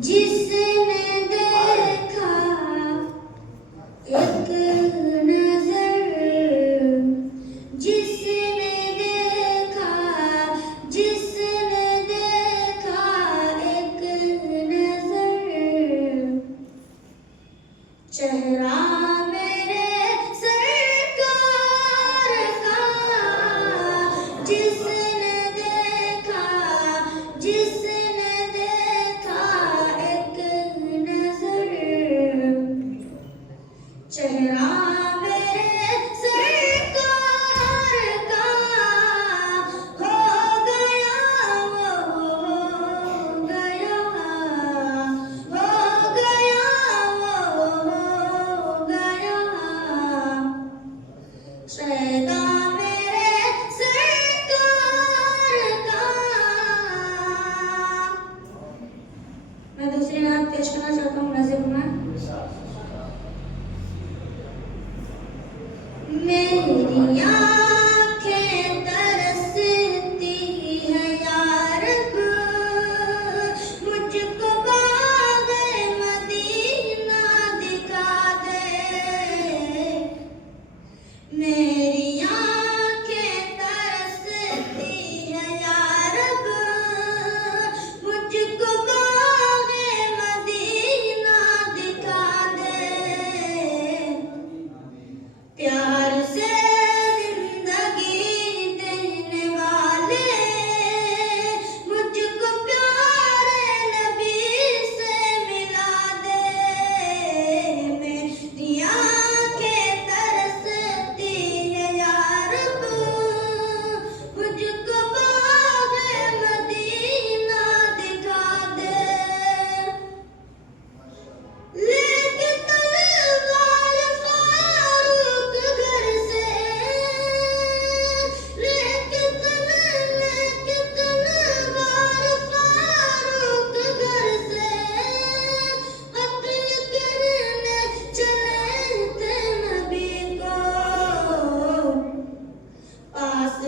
जिसने देखा एक नजर, जिसने देखा एक नजर, चेहरा मेरे सरकार का, जिसने देखा एक नजर, चेहरा मेरे सरकार का हो गया, वो हो गया, हो गया, वो हो गया, सैदा मेरे सरकार का। मैं दूसरी नात पेश करना चाहता हूँ नज़ीम में। मेरी आँखें तरसती है यार, मुझको बाग़े मदीना दिखा दे। मेरी आँखें तरसती है यार, मुझको बाग़े मदीना दिखा दे। प्यार से जिंदगी देने वाले, मुझको प्यारे नबी से मिला दे। मेरी आँखें तरसती है यार, मुझको बाग़े मदीना दिखा दे। लेके तलवार फारूक घर से, लेके तलवार फारूक घर से, कत्ल करने चले थे नबी को। पास